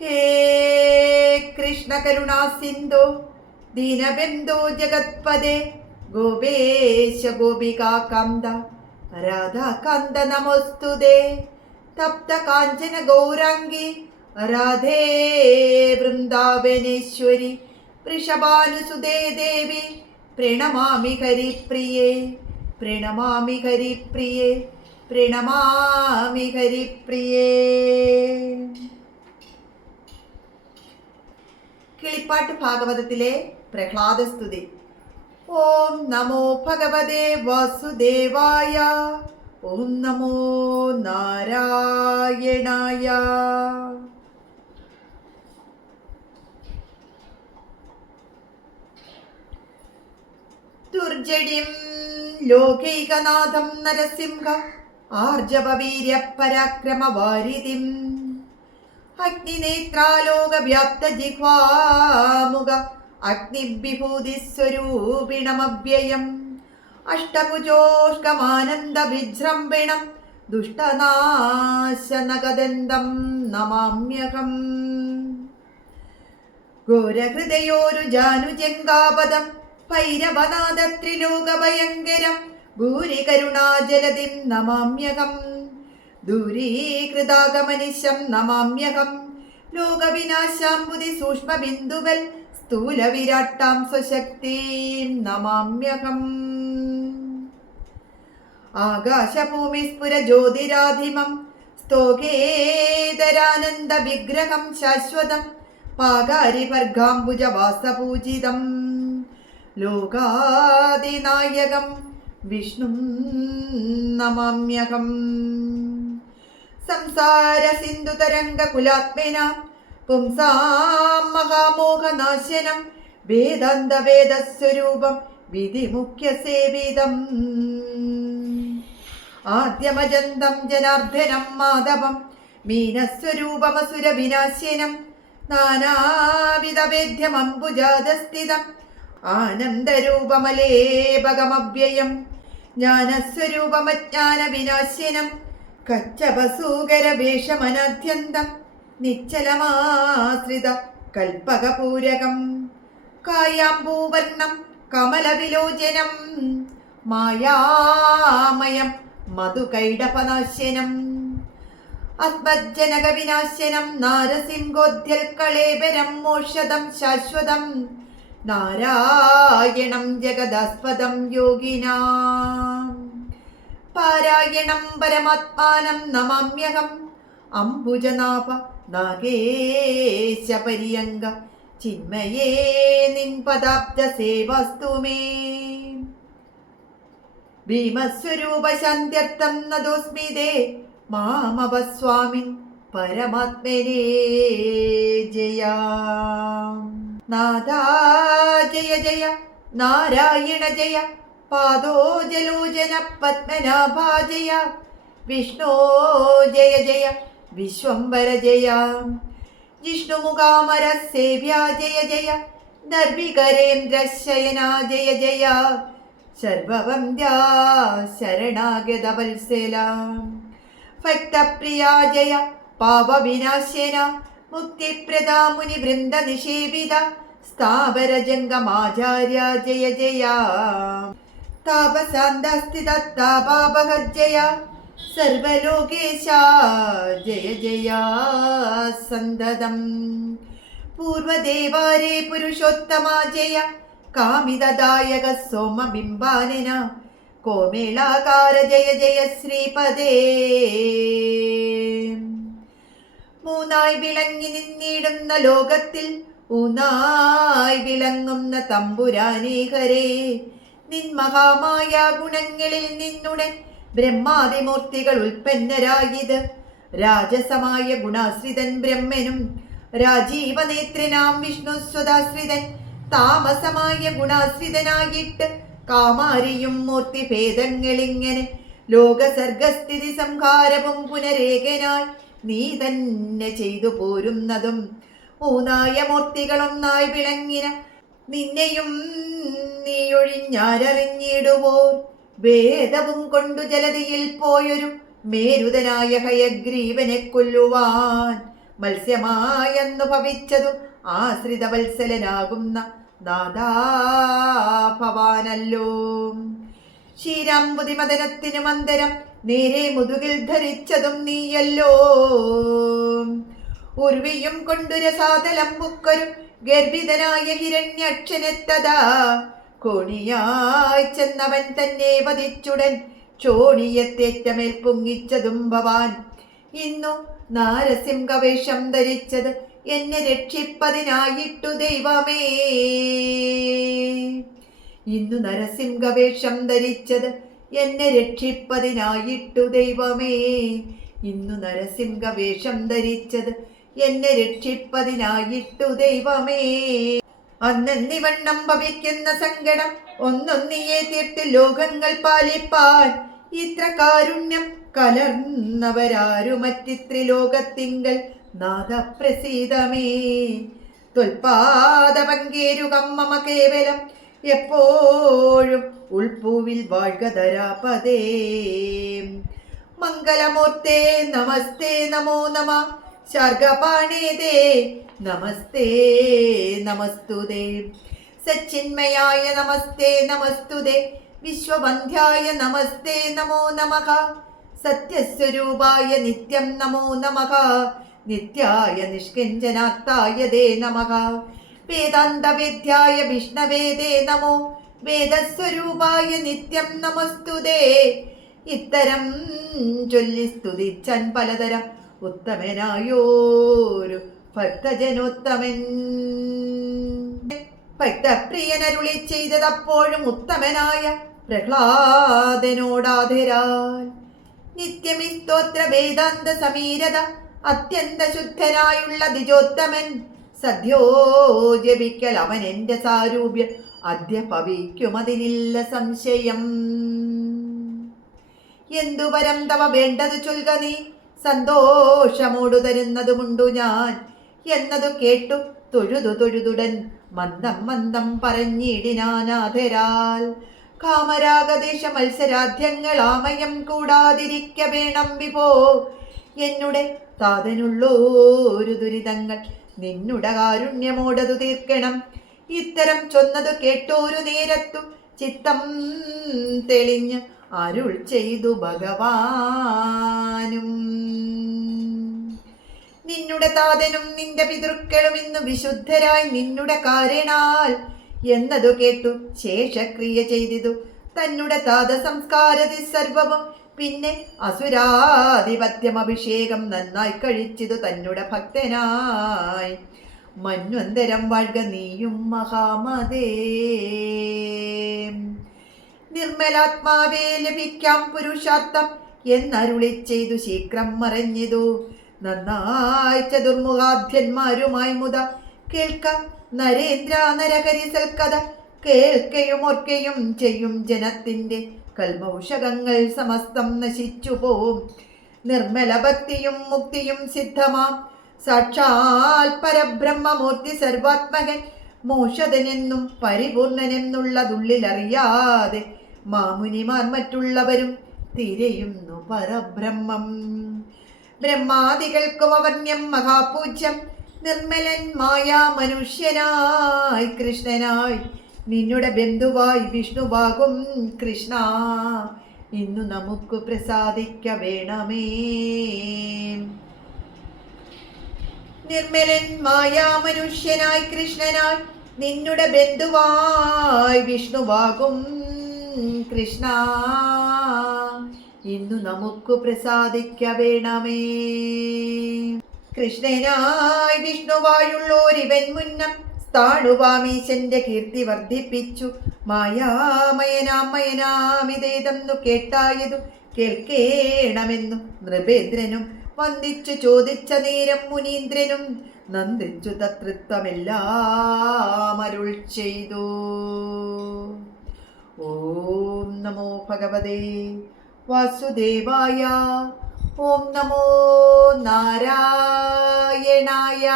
ഹേ കൃഷ്ണ കരുണാ സിന്ധു ദീനബന്ധു ജഗത്പദേ ഗോപേശ ഗോപികാ കാന്ത രാധാകാന്ത നമോസ്തുതേ തപ്ത കാഞ്ചന ഗൗരാംഗി രാധേ വൃന്ദാവനേശ്വരി വൃഷഭാനുസുതേ ദേവി പ്രണമാമി ഹരിപ്രിയേ പ്രണമാമി ഹരിപ്രിയേ പ്രണമാമി ഹരിപ്രിയേ. കിളിപ്പാട്ട് ഭാഗവതത്തിലെ പ്രഹ്ലാദസ്തുതി ഓം നമോ ഭഗവതേ വാസുദേവായ. ഓം നമോ നാരായണായ. ദുർജടിം ലോകൈകനാഥം നരസിംഹ. ആർജവീര്യ പരാക്രമ വാരിതിം അഗ്നിനേത്രാലോകവ്യാപ്ത ജിഹ്വാമുഖ അഗ്നിവിഭൂതിസ്വരൂപിണമവ്യയം. അഷ്ടഭുജോഷ്കമാനന്ദ വിജൃംഭിണം ദുഷ്ടനാശനകദന്തം നമാമ്യഹം. ഘോരഹൃദയോരു ജാനുജങ്കാപദം ത്രിലോകഭയങ്കരം ഭൂരികരുണാജലതിം നമാമ്യഹം. ദൂരീകൃതാഗമനിശം നമാമ്യഹം. ലോകവിനാശാം ലോകവിനാശാംബുതി സൂക്ഷ്മബിന്ദുവൽ സ്ഥൂലവിരാട്ടാം സ്വശക്തിം നമാമ്യഹം. ആകാശഭൂമിസ്ഫുര ജ്യോതിരാധിമം സ്തോകേതരാനന്ദ വിഗ്രഹം ശാശ്വതം പാകാരിവർഗാംബുജവാസപൂജിതം. ലോകാദിനായകം വിഷ്ണു നമാമ്യഹം. സംസാര സിന്ധു തരംഗ കുലാത്മേന പുംസാം മഹാമോഹനാശനം വേദാന്ത വേദസ്വരൂപം വിധിമുഖ്യ സേവിതം. ആദ്യമജന്തം ജനാർദ്ദനം മാധവം മീനസ്വരൂപമസുര വിനാശനം നാനാവിധവേദ്യമംബുജാതസ്ഥിതം ആനന്ദരൂപമലേപകമവ്യയം ജ്ഞാനസ്വരൂപമജ്ഞാന വിനാശനം കച്ചപസൂകരവേഷമനത്യന്തം നിശ്ചലമാശ്രിത കൽപ്പകപൂരകം കായാംബൂവർണം കമലവിലോചനം മായാമയം മധുകൈടപനാശനം അസ്മജ്ജനകവിനാശനം നാരസിംഹോദ്യൽക്കളേബരം മോഷതം ശാശ്വതം നാരായണം ജഗദാസ്പദം യോഗിനാം. പാരായണം പരമാത്മാനം നമാമ്യഹം. അംബുജനാഭ നാഗേശപര്യങ്ക ചിന്മയേ നിൻ പദാബ്ദ സേവസ്തു മേ. ഭീമസ്വരൂപശാന്ത്യർത്ഥം നദോസ്മി ദേ. മാമവസ്വാമിൻ പരമാത്മനേ ജയ. നാദാ ജയ ജയ. നാരായണ ജയ. പാദോജലോചന പത്മനാഭ ജയ വിഷ്ണോ ജയ ജയ വിശ്വംബര ജയ. ജിഷ്ണുമുഖാമര സേവ്യ ജയ ജയ നർവികരേന്ദ്ര ശയന ജയ ജയ. സർവവന്ദ്യ ശരണാഗത വത്സല. ഭക്തപ്രിയ ജയ പാപവിനാശന. മുക്തിപ്രദാ മുനി വൃന്ദ നിഷേവിത സ്ഥാപരജംഗമാചാര്യ ജയ ജയ. താപസാന്തസ്ഥിത താപാപഹ ജയ സർവലോകേശ ജയ ജയ സന്തതം. പൂർവദേവാരേ പുരുഷോത്തമ ജയ കാമിതദായക സോമബിംബാനന. കോമേളാകാര ജയ ജയ ശ്രീപദേ. മൂന്നായി വിളങ്ങി നിന്നിടുന്ന ലോകത്തിൽ ഊന്നായി വിളങ്ങുന്ന തമ്പുരാനേഹരേ. നിൻ മഹാമായ ഗുണങ്ങളിൽ നിന്നുടൻ ബ്രഹ്മാതിമൂർത്തികൾ ഉൽപ്പന്നരായത്. രാജസമായ ഗുണാശ്രിതൻ ബ്രഹ്മനും രാജീവനേത്രനാം വിഷ്ണു സ്വദാശ്രിതൻ താമസമായ ഗുണാശ്രിതനായിട്ട് കാമാരിയും മൂർത്തി ഭേദങ്ങളിങ്ങനെ ലോകസർഗസ്ഥിതി സംഹാരവും പുനരേകനായി നീ തന്നെ ചെയ്തു പോരുന്നതും. മൂന്നായ മൂർത്തികളൊന്നായി വിളങ്ങിന നിന്നെയും നീ ഒഴിഞ്ഞാരറിഞ്ഞിടുവോ വേദവും കൊണ്ടു ജലതിയിൽ പോയൊരു മേരുതനായ ഹയഗ്രീവനെ കൊല്ലുവാൻ മത്സ്യമായെന്നു ഭവിച്ചതു ആശ്രിത വത്സലനാകുന്ന നാദാ ഭവാനല്ലോ ശ്രീരാംബുതി മദനത്തിനു മന്ദരം നേരെ മുതുകിൽ ധരിച്ചതും നീയല്ലോ. ഉർവിയും കൊണ്ടുരസാതലം ബുക്കൊരു ഗർഭിതനായ ഹിരണ്യക്ഷനെത്തതാ. കോണിയായി ചെന്നവൻ തന്നെ വധിച്ചുടൻ ചോണിയത്തേറ്റമേൽ പൊങ്ങിച്ചതും ഭവാൻ. ഇന്നു നാരസിംഹവേഷം ധരിച്ചത് എന്നെ രക്ഷിപ്പതിനായിട്ടു ദൈവമേ. ഇന്നു നരസിംഹവേഷം ധരിച്ചത് എന്നെ രക്ഷിപ്പതിനായിട്ടു ദൈവമേ. ഇന്നു നരസിംഹവേഷം ധരിച്ചത് എന്നെ രക്ഷിപ്പതിനായിട്ടു ദൈവമേ. അന്നെന്നിവണ്ണം ഭവിക്കുന്ന സങ്കടം ഒന്നൊന്നിയെ തീർത്ത് ലോകങ്ങൾ പാലിപ്പാൻ. ഇത്ര കാരുണ്യം കലർന്നവരാരുമറ്റിത്രി മറ്റിത്രിലോകത്തിങ്കൽ നാദപ്രസീതമേ. തൊൽപാദപങ്കേരുകം മമ കേവലം എപ്പോഴും ഉൾപ്പൂവിൽ വാഴ്കതരാപതേ മംഗലമൂർത്തേ നമസ്തേ നമോ നമ. ശർഗപാണേതേ. നമസ്തേ നമസ്തുതേ. സച്ചിന്മയായ നമസ്തേ നമസ്തുതേ. വിശ്വവന്ധ്യായ നമസ്തേ നമോ നമഃ. സത്യസ്വരൂപായ നിത്യം നമോ നമഃ. നിത്യായ നിഷ്കിഞ്ചനാത്തായ ദേ നമഃ. വേദാന്തവേദ്യായ വിഷ്ണവേദേ നമോ. വേദസ്വരൂപായ നിത്യം നമസ്തുതേ. ഇത്തരം ചൊല്ലി സ്തുതിച്ചൻ പലതരം ഉത്തമനായോരു ഭക്തജനോത്തമൻ. ഭക്തപ്രിയനരുളി ചെയ്തതപ്പോഴും ഉത്തമനായ പ്രഹ്ലാദനോടാതിരാൽ നിത്യമി സ്തോത്ര വേദാന്ത സമീരത അത്യന്ത ശുദ്ധനായുള്ള ദിജോത്തമൻ സദ്യോ ജപിക്കൽ അവൻ എന്റെ സാരൂപ്യ അദ്യ ഭവിക്കുമതിനില്ല സംശയം. എന്തു വരം തവ വേണ്ടത് ചൊൽക നീ? സന്തോഷമോടു തരുന്നതുമുണ്ടു ഞാൻ. എന്നതു കേട്ടു തൊഴുതു തൊഴുതുടൻ മന്ദം മന്ദം പറഞ്ഞിടിനാനാഥരാൽ കാമരാഗദേശ മത്സരാധ്യങ്ങൾ ആമയം കൂടാതിരിക്ക വേണം വിഭോ. എന്നുടെ താതനുള്ളോരു ദുരിതങ്ങൾ നിന്നുടെ കാരുണ്യമോടതു തീർക്കണം. ഇത്തരം ചൊന്നതു കേട്ടോരു നേരത്തു ചിത്തം തെളിഞ്ഞ് അരുൾ ചെയ്തു ഭഗവാനും. നിന്നുടെ താതനും നിന്റെ പിതൃക്കളും ഇന്ന് വിശുദ്ധരായി നിന്നുടെ കാരണാൽ എന്നതു കേട്ടു ശേഷക്രിയ ചെയ്തിതു. തന്നുടെ താത സംസ്കാരതി സർവവും പിന്നെ അസുരാധിപത്യം അഭിഷേകം നന്നായി കഴിച്ചിതു തന്നുടെ ഭക്തനായി. മന്വന്തരം വാഴ്ക നീയും മഹാമതേ. നിർമ്മലാത്മാവേ ലഭിക്കാം പുരുഷാർത്ഥം എന്നരുളി ചെയ്തു ശീഘ്രം മറഞ്ഞിതു. നന്നായി ചതുർമുഖാധ്യന്മാരുമായി മുത കേൾക്ക നരേന്ദ്ര നരകരി സൽക്കഥ കേൾക്കയും ഓർക്കയും ചെയ്യും ജനത്തിന്റെ കൽമൗഷകങ്ങൾ സമസ്തം നശിച്ചു പോവും. നിർമ്മല ഭക്തിയും മുക്തിയും സിദ്ധമാം. സാക്ഷാൽ പരബ്രഹ്മമൂർത്തി സർവാത്മകൻ മോഷതനെന്നും പരിപൂർണനെന്നുള്ളതുള്ളിലറിയാതെ മാമുനിമാർ മറ്റുള്ളവരും തിരയുന്നു പരബ്രഹ്മം. ബ്രഹ്മാദികൾക്കും അവർണ്യം മഹാപൂജ്യം നിർമ്മലൻ മായാ മനുഷ്യനായി കൃഷ്ണനായി നിന്നുടെ ബന്ധുവായി വിഷ്ണുവാകും കൃഷ്ണ. ഇന്നു നമുക്ക് പ്രസാദിക്ക വേണമേ. നിർമ്മലൻ മായാ മനുഷ്യനായി കൃഷ്ണനായി നിന്നുടെ ബന്ധുവായി വിഷ്ണുവാകും കൃഷ്ണ ഇന്നു നമുക്ക് പ്രസാദിക്ക വേണമേ. കൃഷ്ണനായി വിഷ്ണുവായുള്ളോരിവൻ മുന്നം സ്ഥാണുവാമീശന്റെ കീർത്തി വർദ്ധിപ്പിച്ചു. മായാമയനാമയനാമിതേതെന്നു കേട്ടായതു കേൾക്കേണമെന്നു നൃപേന്ദ്രനും വന്ദിച്ചു ചോദിച്ച നേരം മുനീന്ദ്രനും നന്ദിച്ചു തൃത്വമെല്ലാം അരുൾ ചെയ്തു. ഓം നമോ ഭഗവതേ വാസുദേവായ. ഓം നമോ നാരായണായ.